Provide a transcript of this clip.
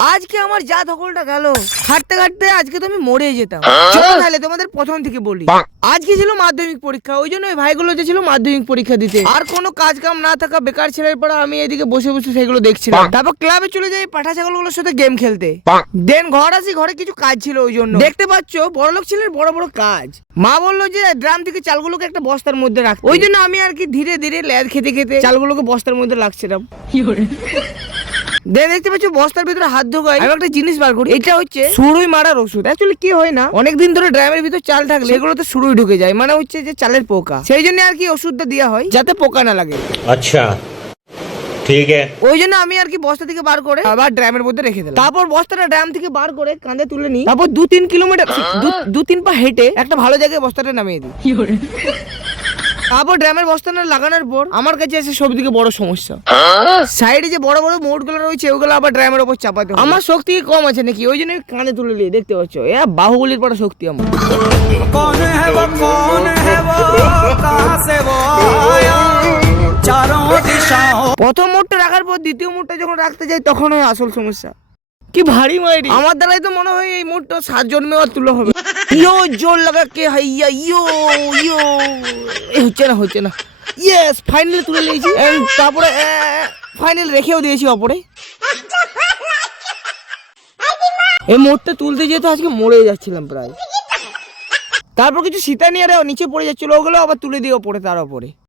আজকে আমার যা ধকলটা গেল হাঁটতে হাঁটতে, আজকে তো আমি মরে যেতাম। চলো তাহলে তোমাদের প্রথম থেকে বলি। আজকে ছিল মাধ্যমিক পরীক্ষা, ওই জন্য ওই ভাইগুলো যে ছিল মাধ্যমিক পরীক্ষা দিতে, আর কোনো কাজ কাম না থাকা বেকার ছেলের পড়া, আমি এদিকে বসে বসে সেগুলো দেখছিলাম। তারপর ক্লাবে চলে যাই পাঠা ছাগলগুলোর সাথে গেম খেলতে। দেন ঘর আসি, ঘরে কিছু কাজ ছিল, ওই জন্য দেখতে পাচ্ছ বড়লোক ছেলের বড় বড় কাজ। মা বললো যে ড্রাম থেকে চালগুলোকে একটা বস্তার মধ্যে রাখ, ওই জন্য আমি আর কি ধীরে ধীরে ল্যাদ খেতে খেতে চালগুলোকে বস্তার মধ্যে রাখছিলাম। দেখতে পাচ্ছ বস্তার ভিতরে হাত ঢোকাই আমি একটা জিনিস বার করি, এটা হচ্ছে সুরুই মারার ওষুধ। অ্যাকচুয়ালি কি হয় না, অনেকদিন ধরে ড্রামের ভিতর চাল থাকলে সেগুলোতে সুরুই ঢুকে যায়, মানে হচ্ছে যে চালের পোকা, সেই জন্য আর কি ওষুধটা দেওয়া হয় যাতে পোকা না লাগে। আচ্ছা ঠিক আছে, ওই জন্য আমি আর কি বস্তা থেকে বার করে আবার ড্রামের মধ্যে রেখে দিলাম। তারপর বস্তাটা ড্রাম থেকে বার করে কাঁধে তুলে নিই, তারপর 2-3 কিলোমিটার 2-3 পা হেঁটে একটা ভালো জায়গায় বস্তাটা নামিয়ে দিই। তারপর ড্রামের বস্তাটা লাগানোর পর আমার কাছে আছে সব থেকে বড় সমস্যা, সাইডে যে বড় বড় মোটগুলো রয়েছে ওগুলো আবার ড্রামের উপর চাপাতে হবে। আমার শক্তি কম আছে নাকি, ওই জন্য আমি কানে তুলে নিই। দেখতে পাচ্ছ এ বাহুবলীর পড়া শক্তি আমার। প্রথম মোটটা রাখার পর দ্বিতীয় মোটটা যখন রাখতে যাই তখন হয় আসল সমস্যা। কি ভারী মাইরি, আমার দ্বারাই তো মনে হয় এই মোটটা 7 জন্মে আর তুলে হবে। ইয়ো জোর লাগা কে হাইয়া, ইয়ো ইয়ো হচ্ছে না। ইয়েস, ফাইনালি তুলে নিয়েছি। তারপরে ফাইনাল রেখেও দিয়েছি অপরে। এই মোটটা তুলতে যেতে আজকে মরে যাচ্ছিলাম প্রায়। তারপর কিছু সীতা নিয়ে নিচে পড়ে যাচ্ছিল, ওগুলো আবার তুলে দিয়ে পড়ে তার উপরে।